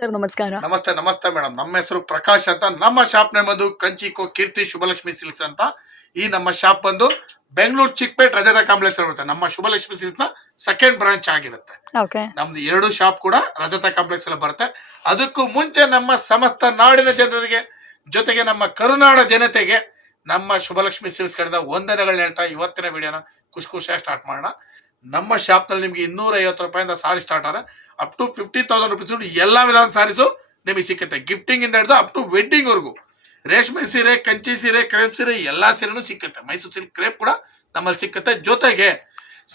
Sir ನಮಸ್ಕಾರ. ನಮಸ್ತೆ ನಮಸ್ತೆ ಮೇಡಮ್. ನಮ್ಮ ಹೆಸರು ಪ್ರಕಾಶ್ ಅಂತ. ನಮ್ಮ ಶಾಪ್ ನೇಮ್ ಅದು ಕಂಚಿಕೋ ಕೀರ್ತಿ ಶುಭಲಕ್ಷ್ಮಿ ಸಿಲ್ಕ್ಸ್ ಅಂತ. ಈ ನಮ್ಮ ಶಾಪ್ ಬಂದು ಬೆಂಗಳೂರು ಚಿಕ್ಕಪೇಟ್ ರಜತ ಕಾಂಪ್ಲೆಕ್ಸ್ ಬರುತ್ತೆ. ನಮ್ಮ ಶುಭಲಕ್ಷ್ಮಿ ಸಿಲ್ಕ್ಸ್ನ ಸೆಕೆಂಡ್ ಬ್ರಾಂಚ್ ಆಗಿರುತ್ತೆ. ಓಕೆ. ನಮ್ದು ಎರಡು ಶಾಪ್ ಕೂಡ ರಜತ ಕಾಂಪ್ಲೆಕ್ಸ್ ಅಲ್ಲಿ ಬರುತ್ತೆ. ಅದಕ್ಕೂ ಮುಂಚೆ ನಮ್ಮ ಸಮಸ್ತ ನಾಡಿನ ಜನರಿಗೆ ಜೊತೆಗೆ ನಮ್ಮ ಕರುನಾಡ ಜನತೆಗೆ ನಮ್ಮ ಶುಭಲಕ್ಷ್ಮಿ ಸಿಲ್ಕ್ಸ್ ಕಡೆದ ವಂದನೆಗಳನ್ನ ಹೇಳ್ತಾ ಇವತ್ತಿನ ವಿಡಿಯೋನ ಖುಷಿ ಖುಷಿಯಾಗಿ ಸ್ಟಾರ್ಟ್ ಮಾಡೋಣ. ನಮ್ಮ ಶಾಪ್ನಲ್ಲಿ ನಿಮಗೆ ಇನ್ನೂರ ಐವತ್ತು ರೂಪಾಯಿಂದ ಸಾರಿ ಸ್ಟಾರ್ಟ್ ಆದ್ರೆ up to fifty thousand rupees ಎಲ್ಲ ವಿಧದ ಸಾರೀಸು ನಿಮಗೆ ಸಿಕ್ಕುತ್ತೆ. ಗಿಫ್ಟಿಂಗ್ ಇಂದ ಹಿಡಿದು ಅಪ್ ಟು ವೆಡ್ಡಿಂಗ್ ವರ್ಗು. ರೇಷ್ಮೆ ಸೀರೆ, ಕಂಚಿ ಸೀರೆ ಕ್ರೇಪ್ ಸೀರೆ ಎಲ್ಲ ಸೀರೆನೂ ಸಿಕ್ಕುತ್ತೆ. ಮೈಸೂರು ಸಿಲ್ಕ್ ಕ್ರೇಪ್ ಕೂಡ ನಮ್ಮಲ್ಲಿ ಸಿಕ್ಕತ್ತೆ. ಜೊತೆಗೆ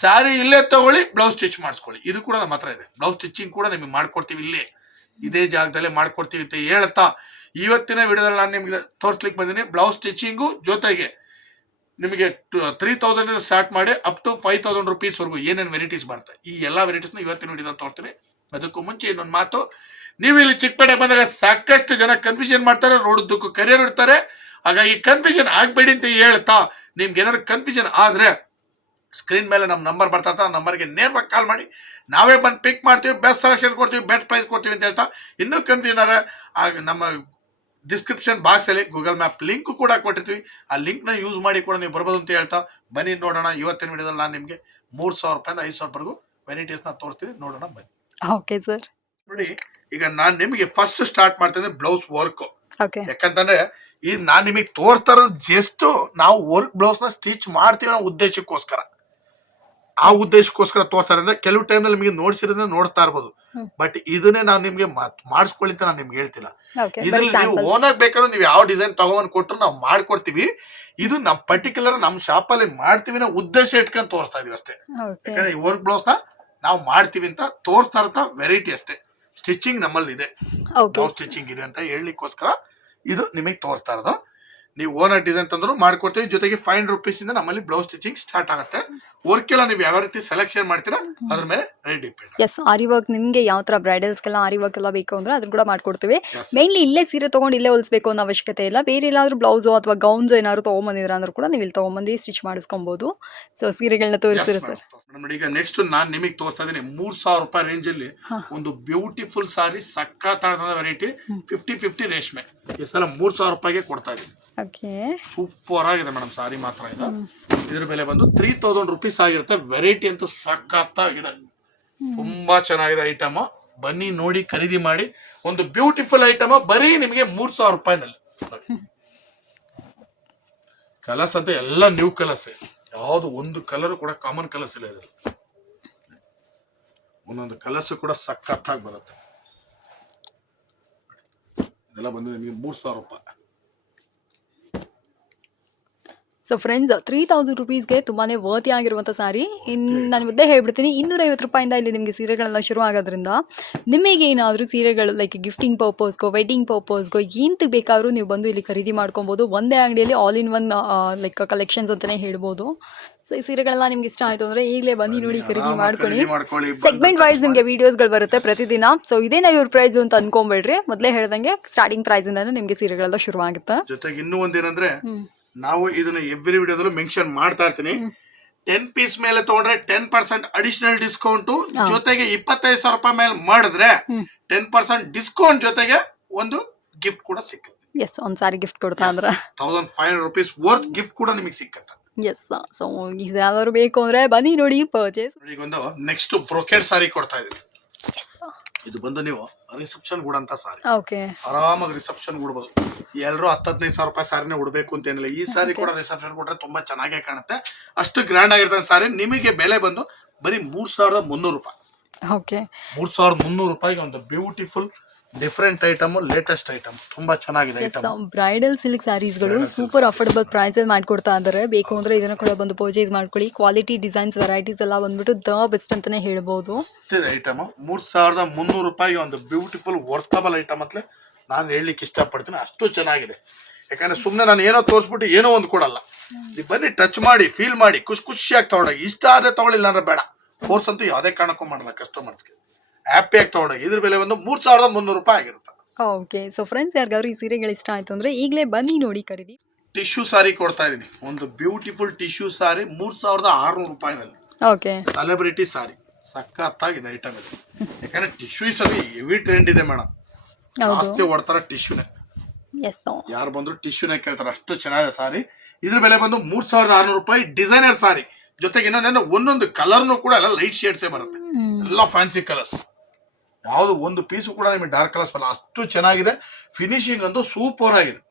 ಸ್ಯಾರಿ ಇಲ್ಲೇ ತಗೊಳ್ಳಿ ಬ್ಲೌಸ್ ಸ್ಟಿಚ್ ಮಾಡಿಸ್ಕೊಳ್ಳಿ. ಇದು ಕೂಡ ನಮ್ಮ ಹತ್ರ ಇದೆ. ಬ್ಲೌಸ್ ಸ್ಟಿಚಿಂಗ್ ಕೂಡ ನಿಮಗೆ ಮಾಡ್ಕೊಡ್ತೀವಿ ಇಲ್ಲೇ. ಇದೇ ಜಾಗದಲ್ಲೇ ಮಾಡ್ಕೊಡ್ತೀವಿ ಅಂತ ಹೇಳ್ತಾ ಇವತ್ತಿನ ವಿಡಿಯೋದಲ್ಲಿ ನಾನು ನಿಮಗೆ ತೋರಿಸ್ಲಿಕ್ಕೆ ಬಂದೀನಿ ಬ್ಲೌಸ್ ಸ್ಟಿಚಿಂಗು ಜೊತೆಗೆ ನಿಮಗೆ ತ್ರೀ ತೌಸಂಡ್ ಸ್ಟಾರ್ಟ್ ಮಾಡಿ ಅಪ್ ಟು ಫೈವ್ ತೌಸಂಡ್ ರುಪೀಸ್ವರೆಗೂ ಏನೇನು ವೆರೈಟೀಸ್ ಬರುತ್ತೆ. ಈ ಎಲ್ಲ ವೆರೈಟೀಸ್ನ ಇವತ್ತಿನ ವಿಡಿಯೋದಲ್ಲಿ ತೋರಿಸ್ತೀನಿ. ಅದಕ್ಕೂ ಮುಂಚೆ ಇನ್ನೊಂದು ಮಾತು. ನೀವು ಇಲ್ಲಿ ಚಿಕ್ಕಪೇಟೆ ಬಂದಾಗ ಸಾಕಷ್ಟು ಜನ ಕನ್ಫ್ಯೂಷನ್ ಮಾಡ್ತಾರೆ ರೋಡದ್ದಕ್ಕೂ ಕರಿಯರ್ ಇಡ್ತಾರೆ. ಹಾಗಾಗಿ ಕನ್ಫ್ಯೂಷನ್ ಆಗಬೇಡಿ ಅಂತ ಹೇಳ್ತಾ ನಿಮ್ಗೆ ಏನಾದ್ರು ಕನ್ಫ್ಯೂಷನ್ ಆದ್ರೆ ಸ್ಕ್ರೀನ್ ಮೇಲೆ ನಮ್ಮ ನಂಬರ್ ಬರ್ತಾ ಇರ್ತಾ ನಂಬರ್ಗೆ ನೇರವಾಗಿ ಕಾಲ್ ಮಾಡಿ. ನಾವೇ ಬಂದು ಪಿಕ್ ಮಾಡ್ತೀವಿ ಬೆಸ್ಟ್ ಸೆಲೆಕ್ಷನ್ ಕೊಡ್ತೀವಿ ಬೆಸ್ಟ್ ಪ್ರೈಸ್ ಕೊಡ್ತೀವಿ ಅಂತ ಹೇಳ್ತಾ ಇನ್ನೂ ಕನ್ಫ್ಯೂಷನ್ ಆದರೆ ಆಗ ನಮ್ಮ ಡಿಸ್ಕ್ರಿಪ್ಷನ್ ಬಾಕ್ಸ್ ಅಲ್ಲಿ ಗೂಗಲ್ ಮ್ಯಾಪ್ ಲಿಂಕ್ ಕೂಡ ಕೊಟ್ಟಿರ್ತೀವಿ ಆ ಲಿಂಕ್ನ ಯೂಸ್ ಮಾಡಿ ಕೂಡ ನೀವು ಬರ್ಬೋದು ಅಂತ ಹೇಳ್ತಾ ಬನ್ನಿ ನೋಡೋಣ. ಇವತ್ತಿನ ವಿಡಿಯೋದಲ್ಲಿ ನಾನು ನಿಮಗೆ ಮೂರ್ ಸಾವಿರ ರೂಪಾಯಿಂದ ಐದು ಸಾವಿರವರೆಗೂ ವೆರೈಟೀಸ್ನ ತೋರಿಸ್ತೀನಿ. ನೋಡೋಣ ಬನ್ನಿ. ಓಕೆ ಸರ್ ನೋಡಿ ಈಗ ನಾನು ನಿಮಗೆ ಫಸ್ಟ್ ಸ್ಟಾರ್ಟ್ ಮಾಡ್ತೇನೆ ಬ್ಲೌಸ್ ವರ್ಕ್ ಯಾಕಂತಂದ್ರೆ ಈ ನಾನ್ ನಿಮಗೆ ತೋರ್ತಾರ ಇರೋದು ಜಸ್ಟ್ ನಾವು ವರ್ಕ್ ಬ್ಲೌಸ್ನ ಸ್ಟಿಚ್ ಮಾಡ್ತೀವಿ ಅನ್ನೋ ಉದ್ದೇಶಕ್ಕೋಸ್ಕರ. ಆ ಉದ್ದೇಶಕ್ಕೋಸ್ಕರ ತೋರಿಸ್ತಾರೆ. ಅಂದ್ರೆ ಕೆಲವು ಟೈಮ್ನಲ್ಲಿ ನಿಮಗೆ ನೋಡ್ಸಿರೋದನ್ನ ನೋಡ್ತಾ ಇರ್ಬೋದು. ಬಟ್ ಇದನ್ನೇ ನಾನು ನಿಮ್ಗೆ ಮಾಡಿಸ್ಕೊಳ್ಳಿ ಅಂತ ನಾನು ನಿಮ್ಗೆ ಹೇಳ್ತಿಲ್ಲ. ಇದ್ರಲ್ಲಿ ನೀವು ಓನ್ ಆಗಿ ಬೇಕಾದ್ರೆ ನೀವು ಯಾವ ಡಿಸೈನ್ ತಗೊಂಡ್ ಕೊಟ್ಟರು ನಾವು ಮಾಡ್ಕೊಡ್ತೀವಿ. ಇದು ನಮ್ ಪರ್ಟಿಕ್ಯುಲರ್ ನಮ್ ಶಾಪ್ ಅಲ್ಲಿ ಮಾಡ್ತೀವಿ ಅನ್ನೋ ಉದ್ದೇಶ ಇಟ್ಕೊಂಡು ತೋರಿಸ್ತಾ ಇದೀವಿ ಅಷ್ಟೇ. ಯಾಕಂದ್ರೆ ಈ ವರ್ಕ್ ಬ್ಲೌಸ್ನ ನಾವು ಮಾಡ್ತೀವಿ ಅಂತ ತೋರಿಸ್ತಾ ಇರ್ತಾ ವೆರೈಟಿ ಅಷ್ಟೇ. ಸ್ಟಿಚಿಂಗ್ ನಮ್ಮಲ್ಲಿ ಇದೆ ಸ್ಟಿಚಿಂಗ್ ಇದೆ ಅಂತ ಹೇಳಲಿಕ್ಕೋಸ್ಕರ ಇದು ನಿಮಗೆ ತೋರಿಸ್ತಾ ಇರೋದು. ನೀವು ಓನರ್ ಡಿಸೈನ್ ತಂದ್ರು ಮಾಡ್ಕೊಡ್ತೀವಿ. ಜೊತೆಗೆ ಫೈವ್ ರುಪೀಸ್ ಇಂದ ನಮ್ಮಲ್ಲಿ ಬ್ಲೌಸ್ ಸ್ಟಿಚಿಂಗ್ ಸ್ಟಾರ್ಟ್ ಆಗುತ್ತೆ. ವರ್ಕ್ ಎಲ್ಲ ನೀವು ಯಾವ ರೀತಿ ಸೆಲೆಕ್ಷನ್ ಮಾಡ್ತೀರಾ ಅದ್ರ ಮೇಲೆ rate depends aari work ನಿಮಗೆ ಯಾವ ತರ ಬ್ರೈಡಲ್ಸ್ ಎಲ್ಲ ಆರಿ ವರ್ಕ್ ಎಲ್ಲ ಬೇಕು ಅಂದ್ರೆ ಅದನ್ನ ಕೂಡ ಮಾಡ್ಕೊಡ್ತೀವಿ. ಮೇನ್ಲಿ ಇಲ್ಲೇ ಸೀರೆ ತಗೊಂಡು ಇಲ್ಲೇ ಹೊಲಿಸ್ಬೇಕು ಅನ್ನೋ ಅವಶ್ಯಕತೆ ಇಲ್ಲ. ಬೇರೆ ಎಲ್ಲಾದ್ರೂ ಬ್ಲೌಸ್ ಅಥವಾ ಗೌನ್ಸ್ ಏನಾದ್ರು ತಗೊಂಬಂದಿದ್ರ ಅಂದ್ರೂ ಕೂಡ ನೀವು ಇಲ್ಲಿ ತಗೊಂಬಂದು ಸ್ಟಿಚ್ ಮಾಡಿಸ್ಕೊಬಹುದು ಸೊ ಸೀರೆಗಳನ್ನ ತೋರಿಸ್ತೀರಾ ಸರ್ ಈಗ ನೆಕ್ಸ್ಟ್ ನಾನ್ ನಿಮಗೆ ತೋರಿಸ್ತಾ ಇದ್ದೀನಿ. ಮೂರ್ ಸಾವಿರ ರೂಪಾಯಿ ರೇಂಜ್ ಅಲ್ಲಿ ಒಂದು ಬ್ಯೂಟಿಫುಲ್ ಸಾರಿ ಸಕ್ಕತ್ತಾದ ವೆರೈಟಿ. ಫಿಫ್ಟಿ ಫಿಫ್ಟಿ ರೇಷ್ಮೆ. ಈ ಸಲ ಮೂರ್ ಸಾವಿರ ರೂಪಾಯಿಗೆ ಕೊಡ್ತಾ ಇದೀನಿ ಓಕೆ. ಸೂಪರ್ ಆಗಿದೆ ಮೇಡಮ್ ಸಾರಿ ಮಾತ್ರ ಇದು. ಇದ್ರ ಬೆಲೆ ಬಂದು ತ್ರೀ ತೌಸಂಡ್ ರುಪೀಸ್ ಆಗಿರುತ್ತೆ. ವೆರೈಟಿ ಅಂತೂ ಸಖತ್ತಾಗಿದೆ. ತುಂಬಾ ಚೆನ್ನಾಗಿದೆ ಐಟಮ್ ಬನ್ನಿ ನೋಡಿ ಖರೀದಿ ಮಾಡಿ. ಒಂದು ಬ್ಯೂಟಿಫುಲ್ ಐಟಮ್ ಬರೀ ನಿಮಗೆ ಮೂರ್ ಸಾವಿರ ರೂಪಾಯಿನಲ್ಲಿ. ಕಲರ್ಸ್ ಅಂತ ಎಲ್ಲ ನ್ಯೂ ಕಲರ್ಸ್ ಯಾವ್ದು ಒಂದು ಕಲರ್ ಕೂಡ ಕಾಮನ್ ಕಲರ್ಸ್ ಇಲ್ಲ ಇದ್ರಲ್ಲಿ. ಒಂದೊಂದು ಕಲರ್ಸ್ ಕೂಡ ಸಖತ್ತಾಗಿ ಬರುತ್ತೆ. ಇದೆಲ್ಲ ಬಂದು ನಿಮಗೆ ಮೂರ್ ಸಾವಿರ ರೂಪಾಯಿ. ಸೊ ಫ್ರೆಂಡ್ಸ್ ತ್ರೀ ತೌಸಂಡ್ ರುಪೀಸ್ಗೆ ತುಂಬಾ ವರ್ತಿ ಆಗಿರುವಂಥ ಸಾರಿ ಇನ್ನು ನಾನು ಮುದ್ದೆ ಹೇಳ್ಬಿಡ್ತೀನಿ. ಇನ್ನೂರೈವತ್ತು ರೂಪಾಯಿಂದ ಇಲ್ಲಿ ನಿಮಗೆ ಸೀರೆಗಳೆಲ್ಲ ಶುರು ಆಗೋದ್ರಿಂದ ನಿಮಗೆ ಏನಾದರೂ ಸೀರೆಗಳು ಲೈಕ್ ಗಿಫ್ಟಿಂಗ್ ಪರ್ಪಸ್ಗೋ ವೆಡ್ಡಿಂಗ್ ಪರ್ಪಸ್ಗೋ ಇಂತ ಬೇಕಾದರೂ ನೀವು ಬಂದು ಇಲ್ಲಿ ಖರೀದಿ ಮಾಡ್ಕೊಬೋದು. ಒಂದೇ ಅಂಗಡಿಯಲ್ಲಿ all in one like collections ಅಂತಲೇ ಹೇಳ್ಬೋದು. ಸೊ ಈ ಸೀರೆಗಳೆಲ್ಲ ನಿಮ್ಗೆ ಇಷ್ಟ ಆಯಿತು ಅಂದರೆ ಈಗಲೇ ಬನ್ನಿ ನೋಡಿ ಖರೀದಿ ಮಾಡ್ಕೊಳ್ಳಿ. ಸೆಗ್ಮೆಂಟ್ ವೈಸ್ ನಿಮಗೆ ವಿಡಿಯೋಸ್ಗಳು ಬರುತ್ತೆ ಪ್ರತಿದಿನ. ಸೊ ಇದೇನ ಇವ್ರ ಪ್ರೈಸ್ ಅಂತ ಅನ್ಕೊಂಬೇಡ್ರಿ. ಮೊದಲೇ ಹೇಳ್ದಂಗೆ ಸ್ಟಾರ್ಟಿಂಗ್ ಪ್ರೈಸಿಂದಾನೇ ನಿಮಗೆ ಸೀರೆಗಳೆಲ್ಲ ಶುರು ಆಗುತ್ತೆ ಜೊತೆಗೆ ಇನ್ನೂ ಒಂದೇನಂದ್ರೆ ನಾವು ಇದನ್ನ ಎವ್ರಿ ವಿಡಿಯೋದಲ್ಲೂ ಮೆನ್ಷನ್ ಮಾಡ್ತಾ ಇರ್ತೀನಿ. ಟೆನ್ ಪೀಸ್ ಮೇಲೆ ತಗೊಂಡ್ರೆ ಟೆನ್ ಪರ್ಸೆಂಟ್ ಅಡಿಷನಲ್ ಡಿಸ್ಕೌಂಟ್ ಜೊತೆಗೆ ಇಪ್ಪತ್ತೈದು ಸಾವಿರ ರೂಪಾಯಿ ಮೇಲೆ ಮಾಡಿದ್ರೆ. ಟೆನ್ ಪರ್ಸೆಂಟ್ ಡಿಸ್ಕೌಂಟ್ ಜೊತೆಗೆ ಒಂದು ಗಿಫ್ಟ್ ಕೂಡ ಸಿಕ್ಕುತ್ತೆ ಎಸ್ ಒಂದು ಸಾರಿ ಗಿಫ್ಟ್ ಕೊಡ್ತಾ ಅಂದ್ರೆ. Thousand five hundred rupees worth gift ಕೂಡ ನಿಮಗೆ ಸಿಕ್ಕತ್ತೆ. ಎಸ್ ಸೊ ಇದ್ಯಾವ್ದಾದ್ರು ಬೇಕು ಅಂದ್ರೆ ಬನ್ನಿ ನೋಡಿ ಪರ್ಚೇಸ್ ಈಗ ಒಂದು ನೆಕ್ಸ್ಟ್ ಬ್ರೋಕೆಡ್ ಸಾರಿ ಕೊಡ್ತಾ ಇದೀನಿ ಇದು ಬಂದು ನೀವು ರಿಸೆಪ್ಷನ್ ಅಂತ ಸಾರಿ. ಓಕೆ ಆರಾಮಾಗಿ ರಿಸೆಪ್ಷನ್ ಉಡ್ಬೋದು ಎಲ್ಲರೂ ಹತ್ತು ಹದಿನೈದು ಸಾವಿರ ರೂಪಾಯಿ ಸಾರಿನೇ ಉಡ್ಬೇಕು ಅಂತ ಏನಿಲ್ಲ. ಈ ಸಾರಿ ಕೂಡ ರಿಸೆಪ್ಷನ್ ಕೊಟ್ರೆ ತುಂಬಾ ಚೆನ್ನಾಗೇ ಕಾಣುತ್ತೆ. ಅಷ್ಟು ಗ್ರ್ಯಾಂಡ್ ಆಗಿರ್ತದೆ ಸಾರಿ. ನಿಮಗೆ ಬೆಲೆ ಬಂದು ಬರೀ ಮೂರ್ ಸಾವಿರದ ಮುನ್ನೂರು ರೂಪಾಯಿ. ಓಕೆ ಮೂರ್ ಸಾವಿರದ ಮುನ್ನೂರು ರೂಪಾಯಿಗೆ ಒಂದು beautiful different item latest item ತುಂಬಾ ಚೆನ್ನಾಗಿದೆ ಐಟಮ್ ಬ್ರೈಡಲ್ ಸಿಲ್ಕ್ ಸ್ಯಾರೀಸ್ಗಳು ಸೂಪರ್ ಅಫೋರ್ಡಬಲ್ ಪ್ರೈಸಲ್ಲಿ ಮಾಡ್ಕೊಡ್ತಾ ಇದ್ದಾರೆ ಬೇಕು ಅಂದ್ರೆ ಇದನ್ನ ಕೂಡ ಬಂದು ಪರ್ಚೇಸ್ ಮಾಡ್ಕೊಳ್ಳಿ. ಕ್ವಾಲಿಟಿ ಡಿಸೈನ್ಸ್ ವೆರೈಟೀಸ್ ಎಲ್ಲ ಬಂದ್ಬಿಟ್ಟು ದ ಬೆಸ್ಟ್ ಅಂತಾನೆ ಹೇಳ್ಬೋದು. ಐಟಮ್ ಮೂರ್ ಸಾವಿರದ ಮುನ್ನೂರು ರೂಪಾಯಿ ಒಂದು ಬ್ಯೂಟಿಫುಲ್ ವರ್ತಬಲ್ ಐಟಮ್ ಅಂತಲೇ ನಾನು ಹೇಳಲಿಕ್ಕೆ ಇಷ್ಟಪಡ್ತೀನಿ. ಅಷ್ಟು ಚೆನ್ನಾಗಿದೆ. ಯಾಕಂದ್ರೆ ಸುಮ್ಮನೆ ನಾನು ಏನೋ ತೋರಿಸ್ಬಿಟ್ಟು ಏನೋ ಒಂದು ಕೊಡಲ್ಲ. ನೀವು ಬನ್ನಿ ಟಚ್ ಮಾಡಿ ಫೀಲ್ ಮಾಡಿ ಖುಷಿ ಖುಷಿಯಾಗಿ ತಗೊಂಡೋಗಿ. ಇಷ್ಟ ಆದರೆ ತಗೊಳ್ಳಿಲ್ಲ ಅಂದ್ರೆ ಬೇಡ. ಫೋರ್ಸ್ ಅಂತೂ ಯಾವುದೇ ಕಾರಣಕ್ಕೂ ಮಾಡಲ್ಲ ಕಸ್ಟಮರ್ಸ್ಗೆ ಹ್ಯಾಪಿಯಾಗಿ ತೊಗೊಂಡೋಗಿ. ಇದ್ರ ಬೆಲೆ ಒಂದು ಮೂರ್ ಸಾವಿರದ ಮುನ್ನೂರು ರೂಪಾಯಿ ಆಗಿರುತ್ತೆ. ಓಕೆ ಸೊ ಫ್ರೆಂಡ್ಸ್ ಯಾರಿಗಾದ್ರು ಈ ಸೀರೆಗಳು ಇಷ್ಟ ಆಯ್ತು ಅಂದ್ರೆ ಈಗಲೇ ಬನ್ನಿ ನೋಡಿ ಖರೀದಿ. ಟಿಶ್ಯೂ ಸಾರಿ ಕೊಡ್ತಾ ಇದೀನಿ. ಒಂದು ಬ್ಯೂಟಿಫುಲ್ ಟಿಶ್ಯೂ ಸಾರಿ ಮೂರ್ ಸಾವಿರದ ಆರ್ನೂರು ರೂಪಾಯಿನಲ್ಲಿ. ಓಕೆ ಸೆಲೆಬ್ರಿಟಿ ಸಾರಿ ಸಖತ್ತಾಗಿದೆ ಐಟಮ್ ಇದು. ಯಾಕಂದ್ರೆ ಟಿಶ್ಯೂ ಸರಿ ಹೆವಿ ಟ್ರೆಂಡ್ ಇದೆ ಮೇಡಮ್. ಜಾಸ್ತಿ ಓಡ್ತಾರ ಟಿಶ್ಯೂನೇ ಯಾರು ಬಂದ್ರು ಟಿಶ್ಯೂನೇ ಕೇಳ್ತಾರೆ. ಅಷ್ಟು ಚೆನ್ನಾಗಿದೆ ಸಾರಿ ಇದ್ರ ಬೆಲೆ ಬಂದು ಮೂರ್ ಸಾವಿರದ ಆರ್ನೂರು ರೂಪಾಯಿ ಡಿಸೈನರ್ ಸಾರಿ ಜೊತೆಗೆ ಇನ್ನೊಂದೇನು ಒಂದೊಂದು ಕಲರ್ನು ಕೂಡ ಎಲ್ಲ ಲೈಟ್ ಶೇಡ್ಸೇ ಬರುತ್ತೆ. ಎಲ್ಲ ಫ್ಯಾನ್ಸಿ ಕಲರ್ಸ್ ಯಾವುದು ಒಂದು ಪೀಸು ಕೂಡ ನಿಮಗೆ ಡಾರ್ಕ್ ಕಲರ್ಸ್ ಬರಲ್ಲ. ಅಷ್ಟು ಚೆನ್ನಾಗಿದೆ. ಫಿನಿಶಿಂಗ್ ಅಂತೂ ಸೂಪರ್ ಆಗಿದೆ.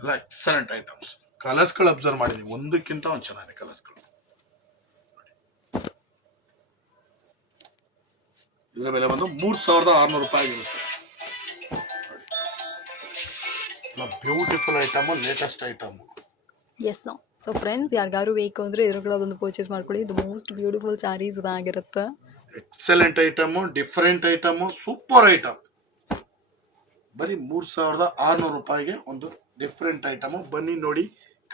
ಎಲ್ಲ ಎಕ್ಸಲೆಂಟ್ ಐಟಮ್ಸ್ ಕಲರ್ಸ್ಗಳು ಅಬ್ಸರ್ವ್ ಮಾಡಿದ್ದೀನಿ ಒಂದಕ್ಕಿಂತ ಒಂದು ಚೆನ್ನಾಗಿದೆ ಕಲರ್ಸ್ಗಳು ಇದರ ಬೆಲೆ ಬಂದು ಮೂರು ಸಾವಿರದ ಆರ್ನೂರು ರೂಪಾಯಿ ಆಗಿರುತ್ತೆ. Beautiful item latest item yes so friends ಯಾರಿಗಾರು ಬೇಕು ಅಂದರೆ ಇದ್ರ ಕೂಡ ಒಂದು ಪರ್ಚೇಸ್ ಮಾಡ್ಕೊಳ್ಳಿ. ಇದು ಮೋಸ್ಟ್ ಬ್ಯೂಟಿಫುಲ್ ಸ್ಯಾರೀಸ್ ಇದಾಗಿರುತ್ತೆ. Excellent item different item super item ಬರೀ ಮೂರು ಸಾವಿರದ ಆರುನೂರು ರೂಪಾಯಿಗೆ ಒಂದು ಡಿಫರೆಂಟ್ ಐಟಮು ಬನ್ನಿ ನೋಡಿ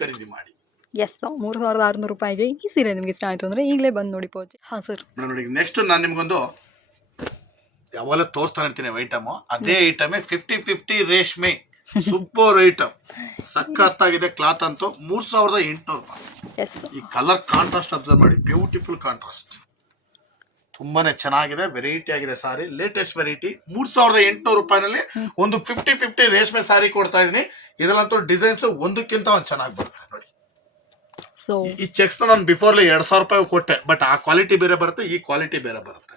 ಖರೀದಿ ಮಾಡಿ. ಎಸ್ ಮೂರು ಸಾವಿರದ ಆರುನೂರು ರೂಪಾಯಿಗೆ ಈ ಸೀರೆ ನಿಮ್ಗೆ ಇಷ್ಟ ಆಯಿತು ಅಂದರೆ ಈಗಲೇ ಬಂದು ನೋಡಿ ಪೋಚ್ ಹಾಂ ಸರ್ ನೋಡಿ ನೆಕ್ಸ್ಟ್ ನಾನು ನಿಮ್ಗೊಂದು ಯಾವಾಗಲೂ ತೋರಿಸ್ತಾ ಇರ್ತೀನಿ ಐಟಮು ಅದೇ ಐಟಮೇ ಫಿಫ್ಟಿ ಫಿಫ್ಟಿ ರೇಷ್ಮೆ. ಸೂಪರ್ ಐಟಮ್ ಸಖತ್ತಾಗಿದೆ ಕ್ಲಾತ್ ಅಂತೂ ಮೂರು ಸಾವಿರದ ಎಂಟುನೂರು ರೂಪಾಯಿ. ಎಸ್ ಈ ಕಲರ್ ಕಾಂಟ್ರಾಸ್ಟ್ ಅಬ್ಸರ್ವ್ ಮಾಡಿ ಬ್ಯೂಟಿಫುಲ್ ಕಾಂಟ್ರಾಸ್ಟ್ ತುಂಬಾನೇ ಚೆನ್ನಾಗಿದೆ ವೆರೈಟಿ ಆಗಿದೆ ಸಾರಿ ಲೇಟೆಸ್ಟ್ ವೆರೈಟಿ ಮೂರ್ ಸಾವಿರದ ಎಂಟುನೂರು ರೂಪಾಯಿನಲ್ಲಿ ಒಂದು ಫಿಫ್ಟಿ ಫಿಫ್ಟಿ ರೇಷ್ಮೆ ಸಾರಿ ಕೊಡ್ತಾ ಇದೀನಿ. ಇದರಲ್ಲಂತೂ ಡಿಸೈನ್ಸ್ ಒಂದಕ್ಕಿಂತ ಒಂದು ಚೆನ್ನಾಗಿ ಬರುತ್ತೆ ನೋಡಿ. ಸೊ ಈ- ಚೆಕ್ಸ್ ನಾನು ಬಿಫೋರ್ಲಿ ಎರಡ್ ಸಾವಿರ ರೂಪಾಯಿ ಕೊಟ್ಟೆ ಬಟ್ ಆ ಕ್ವಾಲಿಟಿ ಬೇರೆ ಬರುತ್ತೆ ಈ ಕ್ವಾಲಿಟಿ ಬೇರೆ ಬರುತ್ತೆ.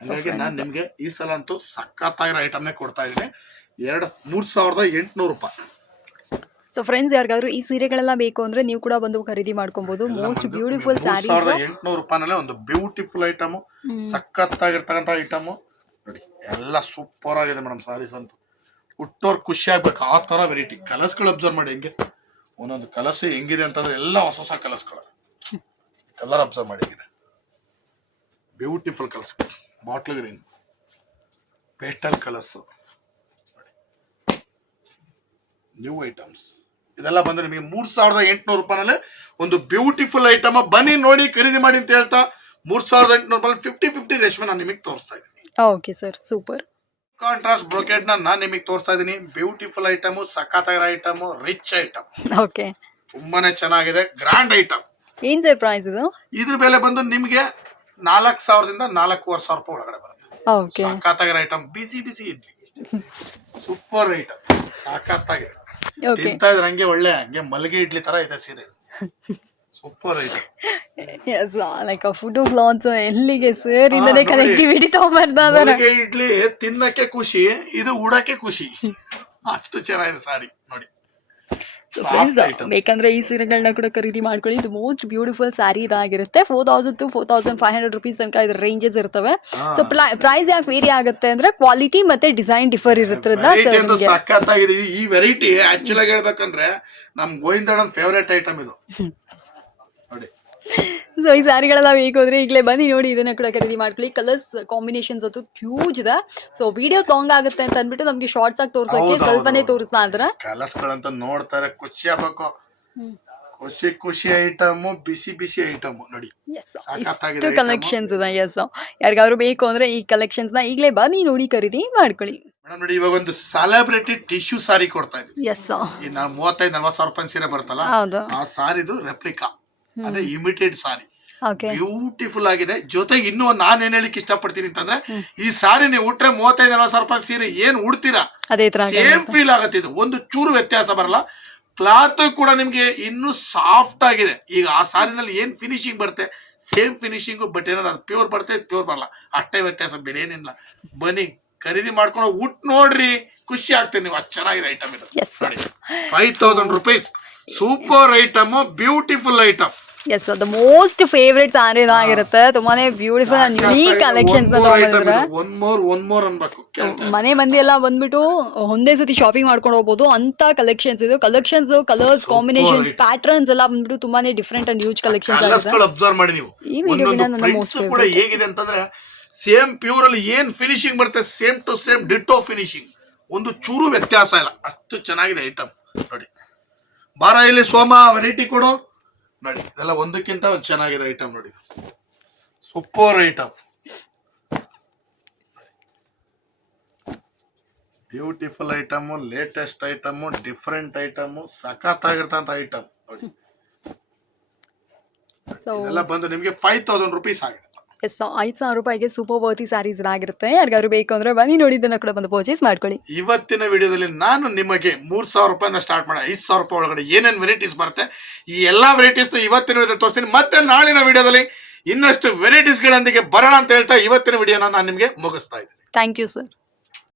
ಹಾಗಾಗಿ ನಾನು ನಿಮಗೆ ಈ ಸಲ ಅಂತೂ ಸಖತ್ತಾಗಿರೋ ಐಟಮ್ನೇ ಕೊಡ್ತಾ ಇದೀನಿ. ಎರಡು ಮೂರ್ ಸಾವಿರದ ಎಂಟುನೂರು ರೂಪಾಯಿ. ಸೊ ಫ್ರೆಂಡ್ಸ್ ಯಾರಿಗಾದ್ರೂ ಈ ಸೀರೆಗಳೆಲ್ಲ ಬೇಕು ಅಂದ್ರೆ ನೀವು ಕೂಡ ಬಂದು ಖರೀದಿ ಮಾಡ್ಕೊಬೋದು. ಮೋಸ್ಟ್ ಬ್ಯೂಟಿಫುಲ್ ಸ್ಯಾರಿ ಎಂಟುನೂರು ರೂಪಾಯಿನಲ್ಲೇ ಒಂದು ಬ್ಯೂಟಿಫುಲ್ ಐಟಮ್ ಸಖತ್ತಾಗಿರ್ತಕ್ಕಂಥ ಐಟಮ್ ನೋಡಿ ಎಲ್ಲ ಸೂಪರ್ ಆಗಿದೆ ಮೇಡಮ್ ಸಾರೀಸ್ ಅಂತೂ. ಹುಟ್ಟೋರ್ ಖುಷಿ ಆಗ್ಬೇಕು. ಆ ತರ ವೆರೈಟಿ ಕಲರ್ಸ್ಗಳು ಅಬ್ಸರ್ವ್ ಮಾಡಿ ಹೆಂಗೆ. ಒಂದೊಂದು ಕಲರ್ಸ್ ಹೆಂಗಿದೆ ಅಂತಂದ್ರೆ ಎಲ್ಲ ಹೊಸ ಹೊಸ ಕಲರ್ಸ್ಗಳು. ಕಲರ್ ಅಬ್ಸರ್ವ್ ಮಾಡಿ ಹೆಂಗಿದೆ. Beautiful colours. Bottle green petal colours. New items ಇದೆಲ್ಲ ಬಂದ್ರೆ ನಿಮಗೆ ಮೂರು ಸಾವಿರದ ಎಂಟುನೂರು ರೂಪಾಯಿನಲ್ಲೇ ಒಂದು ಬ್ಯೂಟಿಫುಲ್ ಐಟಮ್ ಬನ್ನಿ ನೋಡಿ ಖರೀದಿ ಮಾಡಿ ಅಂತ ಹೇಳ್ತಾ ಮೂರು ಸಾವಿರದ ಎಂಟುನೂರು ರೂಪಾಯಿ ಫಿಫ್ಟಿ ಫಿಫ್ಟಿ ರೇಷ್ಮೆ ನಾನು ನಿಮಗೆ ತೋರಿಸ್ತಾ ಇದ್ದೀನಿ. ಓಕೆ ಸರ್ ಸೂಪರ್ ಕಾಂಟ್ರಾಸ್ಟ್ ಬ್ರೋಕೆಟ್ನ ನಾನು ನಿಮಗೆ ತೋರಿಸ್ತಾ ಇದ್ದೀನಿ. ಬ್ಯೂಟಿಫುಲ್ ಐಟಮ್ ಸಖತ್ತಾಗಿರೋ ಐಟಮ್ ರಿಚ್ ಐಟಮ್ ಓಕೆ ತುಂಬಾನೇ ಚೆನ್ನಾಗಿದೆ. ಗ್ರ್ಯಾಂಡ್ ಐಟಮ್ ಏನು ಸರ್ ಪ್ರೈಸ್ ಇದು? ಇದ್ರ ಬೆಲೆ ಬಂದು ನಿಮಗೆ ನಾಲ್ಕು ಸಾವಿರದಿಂದ ನಾಲ್ಕೂವರೆ ಸಾವಿರ ರೂಪಾಯಿ ಒಳಗಡೆ ಬರುತ್ತೆ. ಓಕೆ ಸಖತ್ತಾಗಿರೋ ಐಟಮ್ ಬಿಸಿ ಬಿಸಿ ಇಡ್ಲಿ ಸೂಪರ್ ಐಟಮ್ ಸಖತ್ತಾಗಿದೆ. ತಿಂತಾ ಇದ್ರೆ ಹಂಗೆ ಒಳ್ಳೆ ಹಂಗೆ ಮಲ್ಲಿಗೆ ಇಡ್ಲಿ ತರ ಇದೆ ಸೀರೆ. ಸೂಪರ್ ಇದೆ ಎಸ್ ಲೈಕ್ ಫುಡ್ ಬ್ಲಾಗ್ಸ್ ಎಲ್ಲಿಗೆ ಸರ್ ಇಂದನೇ. ಕನೆಕ್ಟಿವಿಟಿ ತಗೊಂಬರ್ತಾ ಇದಾರೆ ಮಲ್ಲಿಗೆ ಇಡ್ಲಿ ತಿನ್ನಕ್ಕೆ ಖುಷಿ ಇದು ಉಡಕ್ಕೆ ಖುಷಿ. ಅಷ್ಟು ಚೆನ್ನಾಗಿದೆ ಸಾರಿ ನೋಡಿ. So friends. ಬೇಕಂದ್ರೆ ಈ ಸೀರೆಗಳನ್ನ ಕೂಡ ಖರೀದಿ ಮಾಡ್ಕೊಳ್ಳಿ. ಇದು ಮೋಸ್ಟ್ ಬ್ಯೂಟಿಫುಲ್ ಸ್ಯಾರಿ ಇದಾಗಿರುತ್ತೆ. Four thousand to four thousand five hundred rupees ತನಕ ಇದ್ರ ರೇಂಜಸ್ ಇರ್ತವೆ. ಸೊ ಪ್ರೈಸ್ ಯಾಕೆ ವೇರಿ ಆಗುತ್ತೆ ಅಂದ್ರೆ ಕ್ವಾಲಿಟಿ ಮತ್ತೆ ಡಿಸೈನ್ ಡಿಫರ್ ಇರುತ್ತೆ ಸಖತ್ತಾಗಿದೆ. ಈ- ವೆರೈಟಿ ಆಕ್ಚುಲಿ ಆಗಿ ಹೇಳ್ಬೇಕಂದ್ರೆ ನಮ್ ಗೋವಿಂದ ಫೇವರೇಟ್ ಐಟಮ್ ಇದು. ಸೊ ಈ ಸ್ಯಾರಿಗಳೆಲ್ಲ ಬೇಕು ಅಂದ್ರೆ ಈಗಲೇ ಬನ್ನಿ ನೋಡಿ ಇದನ್ನ ಕೂಡ ಖರೀದಿ ಮಾಡ್ಕೊಳ್ಳಿ. ಕಲರ್ಸ್ ಕಾಂಬಿನೇಷನ್ಸ್ ಅದು ಹ್ಯೂಜ್ ಇದೆ. ಸೊ ವಿಡಿಯೋ ಲಾಂಗ್ ಆಗುತ್ತೆ ಅಂತ ಅಂದ್ಬಿಟ್ಟು ನಮಗೆ ಶಾರ್ಟ್ಸ್ ಆಗಿ ತೋರಿಸೋಕೆ ಸ್ವಲ್ಪನೇ. ತೋರಿಸ್ತಾ ಅಂದ್ರೆ ಕಲರ್ಸ್ ಗಳಂತ ನೋಡ್ತಾರೆ ಖುಷಿ ಆಗ್ಬೇಕು. ಖುಷಿ ಖುಷಿ ಐಟಮ್ ಬಿಸಿ ಬಿಸಿ ಐಟಮ್ ನೋಡಿ. ಇಷ್ಟು. ಕಲೆಕ್ಷನ್ಸ್ ಇದೆ ಎಸ್ ಯಾರಿಗಾದ್ರು ಬೇಕು ಅಂದ್ರೆ ಈ ಕಲೆಕ್ಷನ್ಸ್ನ ಈಗಲೇ ಬನ್ನಿ ನೋಡಿ ಖರೀದಿ ಮಾಡ್ಕೊಳ್ಳಿ. ಮೇಡಮ್ ನೋಡಿ ಇವಾಗ ಒಂದು ಸೆಲೆಬ್ರಿಟಿ ಟಿಶ್ಯೂ ಸಾರಿ ಕೊಡ್ತಾ ಇದ್ದೀವಿ ಎಸ್ ಈ ನಾವು ಮೂವತ್ತೈದು ನಲ್ವತ್ತು ಸಾವಿರ ರೂಪಾಯಿ ಸೀರೆ ಬರುತ್ತಲ್ಲ ಆ ಸಾರಿದು ರೆಪ್ಲಿಕಾ ಅಂದ್ರೆ ಇಮಿಟೇಟ್ ಸಾರಿ. ಬ್ಯೂಟಿಫುಲ್ ಆಗಿದೆ. ಜೊತೆಗೆ ಇನ್ನೂ ನಾನು ಏನ್ ಹೇಳಿಕ್ ಇಷ್ಟಪಡ್ತೀನಿ ಅಂತಂದ್ರೆ ಈ ಸಾರಿ ನೀವು ಉಟ್ರೆ ಮೂವತ್ತೈದು ನಲ್ವತ್ತು ಸಾವಿರ ರೂಪಾಯಿ ಸೀರೆ ಏನ್ ಉಡ್ತೀರಾ? ಸೇಮ್ ಫೀಲ್ ಆಗುತ್ತೆ ಇದು. ಒಂದು ಚೂರು ವ್ಯತ್ಯಾಸ ಬರಲ್ಲ. ಕ್ಲಾತ್ ಕೂಡ ನಿಮ್ಗೆ ಇನ್ನೂ ಸಾಫ್ಟ್ ಆಗಿದೆ. ಈಗ ಆ ಸಾರಿನಲ್ಲಿ ಏನ್ ಫಿನಿಶಿಂಗ್ ಬರುತ್ತೆ? ಸೇಮ್ ಫಿನಿಶಿಂಗ್ ಬಟ್ ಏನಾರ ಪ್ಯೂರ್ ಬರುತ್ತೆ ಪ್ಯೂರ್ ಬರಲ್ಲ. ಅಷ್ಟೇ ವ್ಯತ್ಯಾಸ ಬೇರೆ ಏನಿಲ್ಲ. ಬನ್ನಿ ಖರೀದಿ ಮಾಡ್ಕೊಂಡು ಉಟ್ ನೋಡ್ರಿ. ಖುಷಿ ಆಗ್ತೀನಿ ನೀವು. ಅಷ್ಟು ಚೆನ್ನಾಗಿದೆ ಐಟಮ್ ಇದು. ನೋಡಿ. Five thousand rupees super item beautiful item yes ಅದು ಮೋಸ್ಟ್ ಫೇವ್ರೇಟ್ ಸ್ಯಾರಿ ಆಗಿರುತ್ತೆ ತುಂಬಾನೇ ಬ್ಯೂಟಿಫುಲ್ ಅಂಡ್ ಯುನೀಕ್ ಕಲೆಕ್ಷನ್ಸ್ ತಗೊಂಡಿದ್ರೆ ಒನ್ ಮೋರ್ ಒನ್ ಮೋರ್ ಅನ್ಬೇಕು ಮನೆ ಮಂದಿ ಎಲ್ಲ ಬಂದ್ಬಿಟ್ಟು ಒಂದೇ ಸತಿ ಶಾಪಿಂಗ್ ಮಾಡ್ಕೊಂಡು ಹೋಗ್ಬೋದು ಅಂತ ಕಲೆಕ್ಷನ್ಸ್ ಇದು ಕಲೆಕ್ಷನ್ಸ್ ಕಲರ್ಸ್ ಕಾಂಬಿನೇಷನ್ಸ್. ಪ್ಯಾಟರ್ನ್ಸ್ ಎಲ್ಲ ಬಂದ್ಬಿಟ್ಟು ತುಂಬಾನೇ ಡಿಫ್ರೆಂಟ್ ಅಂಡ್ ಯೂಜ್ ಕಲೆಕ್ಷನ್ಸ್ ಆಗಿದೆ ಅಬ್ಸರ್ವ್ ಮಾಡಿ ನೀವು ಈ ವಿಡಿಯೋವಿನ ನನ್ನ ಕೂಡ. ಹೇಗಿದೆ ಅಂತಂದ್ರೆ ಸೇಮ್ ಪ್ಯೂರ್ ಅಲ್ಲಿ ಏನ್ ಫಿನಿಶಿಂಗ್ ಬರುತ್ತೆ same to same ditto finishing ಒಂದು ಚೂರು ವ್ಯತ್ಯಾಸ ಇಲ್ಲ. ಅಷ್ಟು ಚೆನ್ನಾಗಿದೆ ಐಟಮ್ ನೋಡಿ. ಬಾರ ಇಲ್ಲಿ ಸೋಮ ವೆರೈಟಿ ಕೊಡು. ನೋಡಿ ಇದೆಲ್ಲ ಒಂದಕ್ಕಿಂತ ಒಂದು ಚೆನ್ನಾಗಿದೆ ಐಟಮ್ ನೋಡಿ. Super item beautiful item latest item different item ಸಖತ್ತಾಗಿರ್ತಂತ item ನೋಡಿ. ಇದೆಲ್ಲ ಬಂದು ನಿಮಗೆ ಫೈವ್ ತೌಸಂಡ್ ರುಪೀಸ್ ಆಗಿದೆ. ಎಸ್ ಐದು ಸಾವಿರ ರೂಪಾಯಿಗೆ ಸೂಪರ್ ವರ್ತಿ ಸ್ಯಾರೀಸ್ ಆಗಿರುತ್ತೆ ಯಾರಿಗಾದ್ರು ಬೇಕು ಅಂದ್ರೆ ಬನ್ನಿ ನೋಡಿದ್ದನ್ನು ಕೂಡ ಬಂದು ಪರ್ಚೇಸ್ ಮಾಡ್ಕೊಳ್ಳಿ. ಇವತ್ತಿನ ವಿಡಿಯೋದಲ್ಲಿ ನಾನು ನಿಮಗೆ ಮೂರ್ ಸಾವಿರ ರೂಪಾಯಿಂದ ಸ್ಟಾರ್ಟ್ ಮಾಡಿ ಐದು ಸಾವಿರ ರೂಪಾಯಿ ಒಳಗಡೆ ಏನೇನು ವೆರೈಟೀಸ್ ಬರುತ್ತೆ ಈ ಎಲ್ಲಾ ವೆರೈಟೀಸ್ ಇವತ್ತಿನ ವಿಡಿಯೋದಲ್ಲಿ ತೋರಿಸ್ತೀನಿ. ಮತ್ತೆ ನಾಳಿನ ವಿಡಿಯೋದಲ್ಲಿ ಇನ್ನಷ್ಟು ವೆರೈಟೀಸ್ಗಳೊಂದಿಗೆ ಬರೋಣ ಅಂತ ಹೇಳ್ತಾ ಇವತ್ತಿನ ವಿಡಿಯೋನ ನಾನು ನಿಮಗೆ ಮುಗಿಸ್ತಾ ಇದ್ದೀನಿ. Thank you sir